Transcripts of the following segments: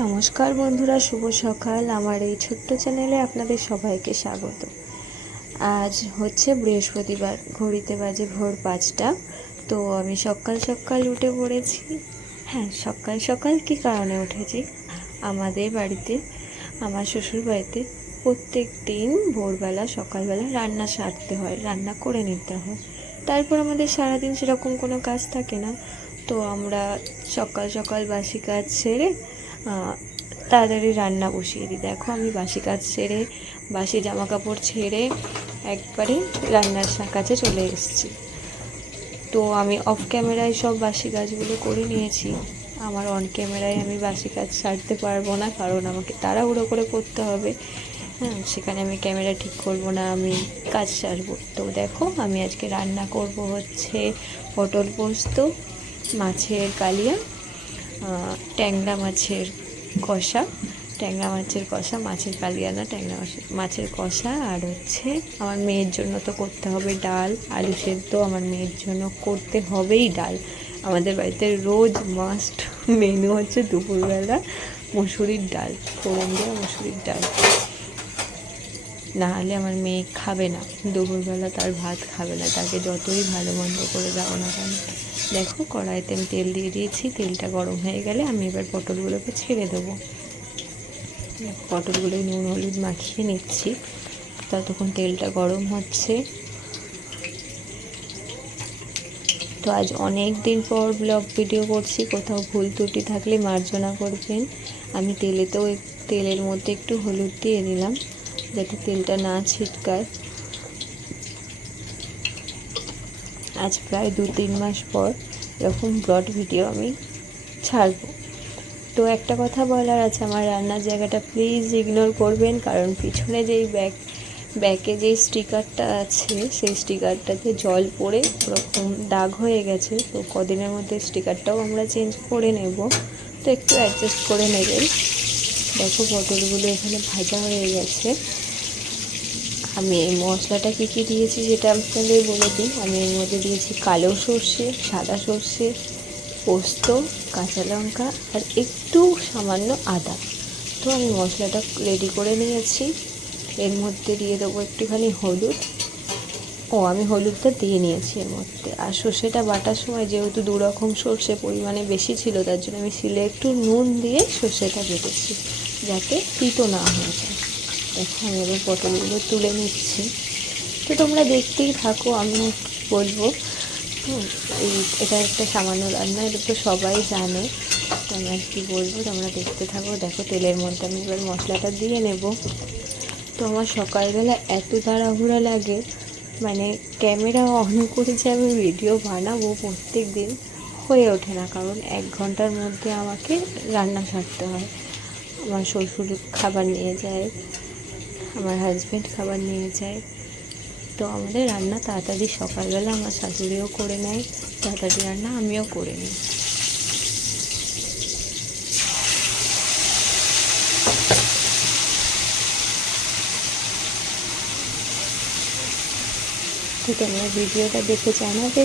নমস্কার বন্ধুরা, শুভ সকাল। আমার এই ছোট্ট চ্যানেলে আপনাদের সবাইকে স্বাগত। আজ হচ্ছে বৃহস্পতিবার, ঘড়িতে বাজে ভোর পাঁচটা। তো আমি সকাল সকাল উঠে পড়েছি। হ্যাঁ সকাল সকাল কী কারণে উঠেছি? আমাদের বাড়িতে, আমার শ্বশুর বাড়িতে প্রত্যেক দিন ভোরবেলা, সকালবেলা রান্না সারতে হয়, রান্না করে নিতে হয়। তারপর আমাদের সারাদিন সেরকম কোনো কাজ থাকে না। তো আমরা সকাল সকাল বাসি কাজ সেরে তাড়াতাড়ি রান্না বসিয়ে দিই। দেখো আমি বাসি কাজ সেরে, বাসি জামা কাপড় ছেড়ে একবারে রান্নার কাছে চলে এসেছি। তো আমি অফ ক্যামেরায় সব বাসি কাজগুলো করে নিয়েছি। আমার অন ক্যামেরায় আমি বাসি কাজ সারতে পারব না, কারণ আমাকে তাড়াহুড়ো করে করতে হবে। হ্যাঁ সেখানে আমি ক্যামেরা ঠিক করব না, আমি কাজ সারবো। তো দেখো, আমি আজকে রান্না করব হচ্ছে পটল পোস্ত, মাছের কালিয়া ট্যাংরা মাছের কষা, ট্যাংরা মাছের কষা, মাছের কালিয়ানা, ট্যাংরা মাছের কষা আর হচ্ছে আমার মেয়ের জন্য তো করতে হবে ডাল, আলু সেদ্ধ আমার মেয়ের জন্য করতে হবেই ডাল। আমাদের বাড়িতে রোজ মাস্ট মেনু হচ্ছে দুপুরবেলা মুসুরির ডাল, ফোড়ন দিয়ে মুসুরির ডাল। না হলে আমার মেয়ে খাবে না, দুপুরবেলা তার ভাত খাবে না, তাকে যতই ভালো মন্দ করে দাও না কেন। দেখো কড়াইতে আমি তেল দিয়ে দিয়েছি তেলটা গরম হয়ে গেলে আমি এবার পটলগুলোকে ছেড়ে দেবো। দেখো, পটলগুলোই নুন হলুদ মাখিয়ে নিচ্ছি ততক্ষণ তেলটা গরম হচ্ছে। তো আজ অনেক দিন পর ব্লগ ভিডিও করছি কোথাও ভুল ত্রুটি থাকলে মার্জনা করবেন। আমি তেলেতেও তেলের মধ্যে একটু হলুদ দিয়ে দিলাম যাতে তেলটা না ছিটকায়। আজ প্রায় দু তিন মাস পর এরকম ব্রড ভিডিও আমি ছাড়বো। তো একটা কথা বলার আছে, আমার রান্নার জায়গাটা প্লিজ ইগনোর করবেন, কারণ পিছনে যেই ব্যাগ ব্যাকে যেই স্টিকারটা আছে, সেই স্টিকারটাতে জল পড়ে, ওরকম দাগ হয়ে গেছে, তো কদিনের মধ্যে স্টিকারটাও আমরা চেঞ্জ করে নেব। তো একটু অ্যাডজাস্ট করে নেবেন। দেখো পটলগুলো এখানে ভাজা হয়ে গেছে। আমি এই মশলাটা কী কী দিয়েছি সেটা আপনাদের বলে দিই। আমি এর মধ্যে দিয়েছি কালো সর্ষে, সাদা সর্ষে, পোস্ত, কাঁচা লঙ্কা আর একটু সামান্য আদা। তো আমি মশলাটা রেডি করে নিয়েছি। এর মধ্যে দিয়ে দেবো একটুখানি হলুদ। ও, আমি হলুদটা দিয়ে নিয়েছি এর মধ্যে। আর সর্ষেটা বাটার সময় যেহেতু দু রকম সর্ষে পরিমাণে বেশি ছিল, তার জন্য আমি শিলে একটু নুন দিয়ে সর্ষেটা বেটেছি, যাতে তিতো না হয়ে যায়। দেখো আমি এবার পটলগুলো তুলে নিচ্ছি। তো তোমরা দেখতেই থাকো, আমি বলব এই এটা একটা সামান্য রান্না, এটা তো সবাই জানে। তো আমি আর কি বলব, তোমরা দেখতে থাকো। দেখো, তেলের মধ্যে আমি এবার মশলাটা দিয়ে নেব। তো আমার সকালবেলা এত তাড়াহুড়া লাগে মানে ক্যামেরা অন করে যে আমি ভিডিও বানাবো প্রত্যেক দিন হয়ে ওঠে না। কারণ এক ঘণ্টার মধ্যে আমাকে রান্না সারতে হয়। আমার শ্বশুর খাবার নিয়ে যায় আমার হাজব্যান্ড খাবার নিয়ে যায়। তো আমাদের রান্না তাড়াতাড়ি সকালবেলা আমার শাশুড়িও করে নেয়, তাড়াতাড়ি রান্না আমিও করে নিই। তো তোমরা ভিডিওটা দেখে জানাবে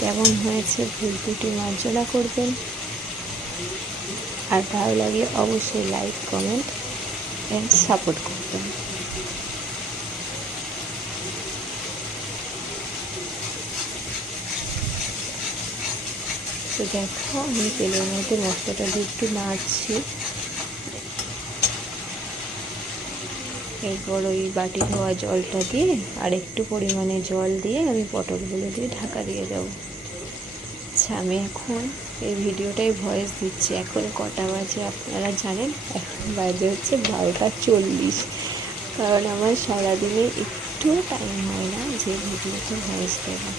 কেমন হয়েছে ভুল ত্রুটি মার্জনা করবেন। আর ভালো লাগলে অবশ্যই লাইক কমেন্ট অ্যান্ড সাপোর্ট করবেন। তো দেখো, আমি তেলের মধ্যে মশলাটা দিয়ে একটু নাড়ছি। এরপর ওই বাটি ধোয়া জলটা দিয়ে আর একটু পরিমাণে জল দিয়ে আমি পটলগুলো দিয়ে ঢাকা দিয়ে দেবো। আচ্ছা আমি এখন এই ভিডিওটাই ভয়েস দিচ্ছি। এখন কটা বাজে আপনারা জানেন? এখন বাজে হচ্ছে বারোটা চল্লিশ। কারণ আমার সারাদিনে একটু টাইম হয় না যে ভিডিওতে ভয়েস দেবো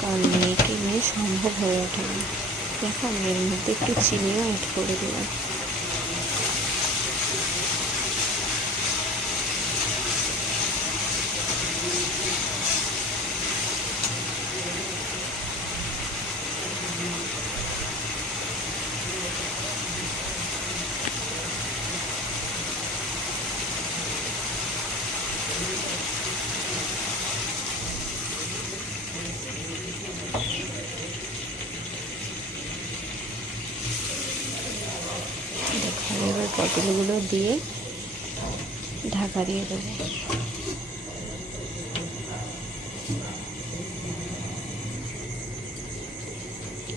কারণ মেয়েকে নিয়ে সম্ভব হয়ে ওঠে না দেখো, মেয়ের মধ্যে একটু চিনিও অ্যাড করে দিলাম। পটলগুলো দিয়ে ঢাকা দিয়ে দেবো।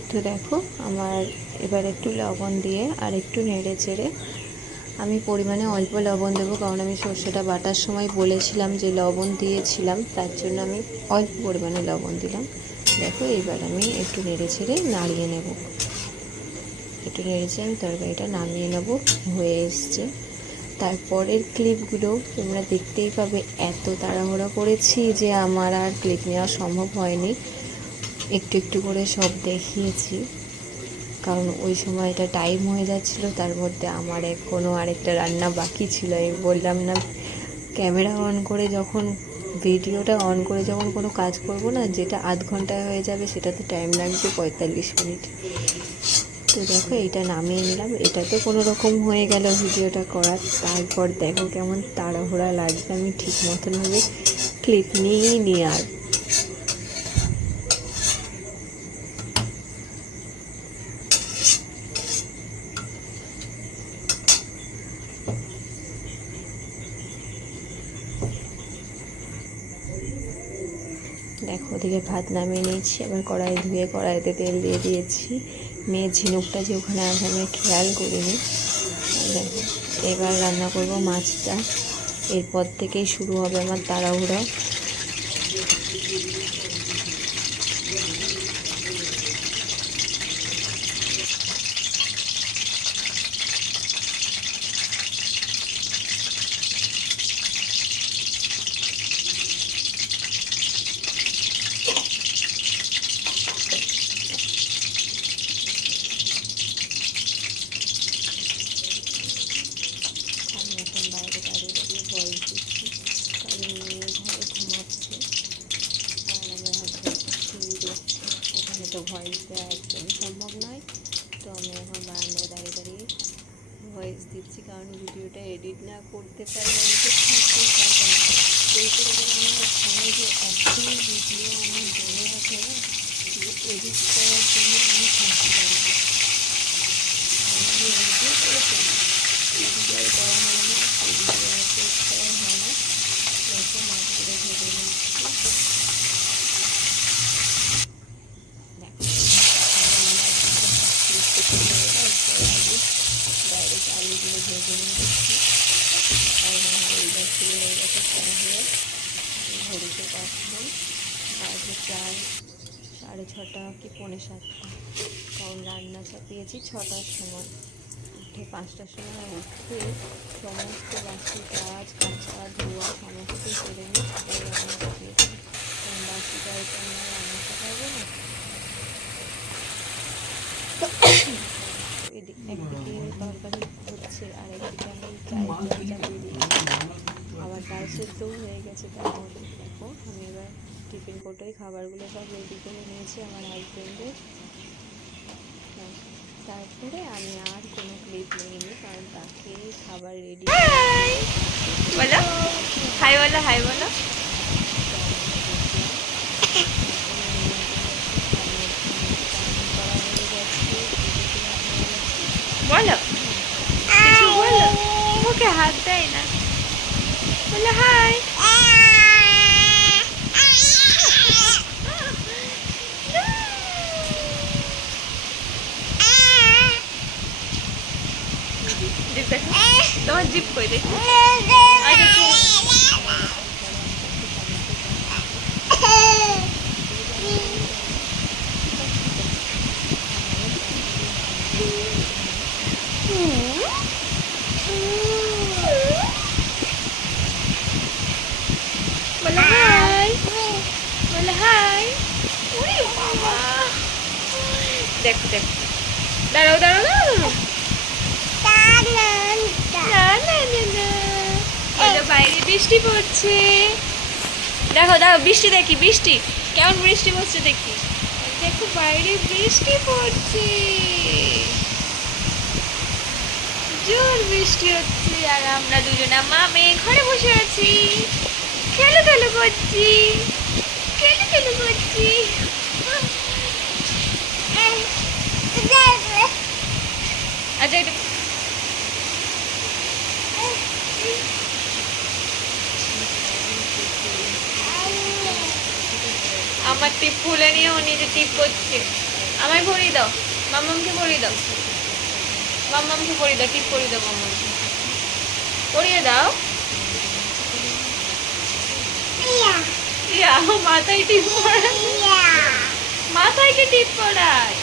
তো দেখো, আমার এবার একটু লবণ দিয়ে আর একটু নেড়ে চেড়ে আমি পরিমাণে অল্প লবণ দেবো, কারণ আমি সর্ষেটা বাটার সময় বলেছিলাম যে লবণ দিয়েছিলাম, তার জন্য আমি অল্প পরিমাণে লবণ দিলাম। দেখো, এবার আমি একটু নেড়ে ছেড়ে নাড়িয়ে নেব। একটু নেড়ে চেড়ে আমি তরকারিটা নামিয়ে নেব, হয়ে এসছে। তারপরের ক্লিপগুলো তোমরা দেখতেই পাবে, এত তাড়াহুড়ো করেছি যে আমার আর ক্লিপ নেওয়া সম্ভব হয়নি। একটু একটু করে সব দেখিয়েছি, কারণ ওই সময়টা টাইম হয়ে যাচ্ছিল, তার মধ্যে আমার এখনও আরেকটা রান্না বাকি ছিল। আমি বললাম না ক্যামেরা অন করে যখন, ভিডিওটা অন করে যখন কোনো কাজ করব না, যেটা আধ ঘন্টায় হয়ে যাবে, সেটাতে টাইম লাগবে পঁয়তাল্লিশ মিনিট। তো দেখো, এটা নামিয়ে নিলাম। এটাতে কোনো রকম হয়ে গেল ভিডিওটা করার। তারপর দেখো কেমন তাড়াহুড়া লাগছে। আমি ঠিক মতনভাবে ক্লিপ নিয়েই নি আর। দেখো, ওদিকে ভাত নামিয়ে নিয়েছি। আবার কড়াই ধুয়ে কড়াইতে তেল দিয়ে দিয়েছি। মেয়ের ঝিনুকটা যে ওখানে আছে, আমি খেয়াল করিনি। এবার রান্না করব মাছটা। এরপর থেকেই শুরু হবে আমার তাড়াহুড়ো আমি এখন বাইরে দাঁড়িয়ে দাঁড়িয়ে ভয়েস দিচ্ছি কারণ মেয়ে ঘরে ঘুমাচ্ছে আর আমার হাজব্যান্ড টিভি দেখছে ওখানে তো ভয়েস দেওয়া একদমই সম্ভব নয়। তো আমি এখন বারান্দায় দাঁড়িয়ে দাঁড়িয়ে ভয়েস দিচ্ছি, কারণ ভিডিওটা এডিট না করতে পারলে আমি তো থাকতেই পারব না। আমার যে ভিডিও আমার আছে না এডিট করার জন্য আমি থাকতে পারি আমি করে হয় না করা হয় না। এরকম ডাইরেক্ট আলুগুলো ভেজে নিচ্ছি আর হালকা ফুল হয়ে গেছে তাহলে ঘড়িতে কখন বাজে প্রায় সাড়ে ছটা কি পৌনে সাতটা। কারণ রান্না চাপিয়েছি, ছটার সময়। উঠে পাঁচটার সময় উঠে সমস্ত বাসি কাজ, কাঁচা, ধোয়া সমস্ত সেরে নিয়ে তারপরে রান্না চাপিয়েছি। কারণ বাসি কাজ তো আমরা রান্না চাপাবো না। একদিকে তরকারি হচ্ছে, আর একদিকে আমি দিয়েছি আবার ডাল সেদ্ধও হয়ে গেছে তার মধ্যে আমি কোটোয় খাবারগুলো সব রেডি করে নিয়েছি আমার হাজব্যান্ডের তারপরে আমি আর কোনো ক্লিপ নিইনি কারণ তাকে খাবার রেডি বলো। হাই বলো হাই বলো। বলো। বলো। মুখে হাত দেয় না। বলো হাই তোমার জিপ কই দেখি দেখো। দেখো দাঁড়াও দাঁড়াও। দাঁড়াও। না না না না। বাইরে বৃষ্টি পড়ছে। দেখো দেখো বৃষ্টি দেখি বৃষ্টি। কেমন বৃষ্টি পড়ছে দেখি। দেখো বাইরে বৃষ্টি পড়ছে। জোর বৃষ্টি হচ্ছে। আর আমরা দুজনা মামে ঘরে বসে আছি। খেলো খেলো করছি। খেলো খেলো করছি। আচ্ছা এটা মাম্মার টিপ খুলে নিয়ে ও নিজে টিপ করছে। আমায় ভরিয়ে দাও মাম্মামকে ভরিয়ে দাও। মাম্মামকে ভরিয়ে দাও, টিপ করিয়ে দাও মাম্মামকে করিয়ে দাও। মাথায় টিপ পড়ায়। মাথায় কি টিপ পড়ায়?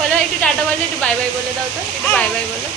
বলো, একটু টাটা বলে, একটু বাই বাই বলে দাও তো, একটু বাই বাই বলো।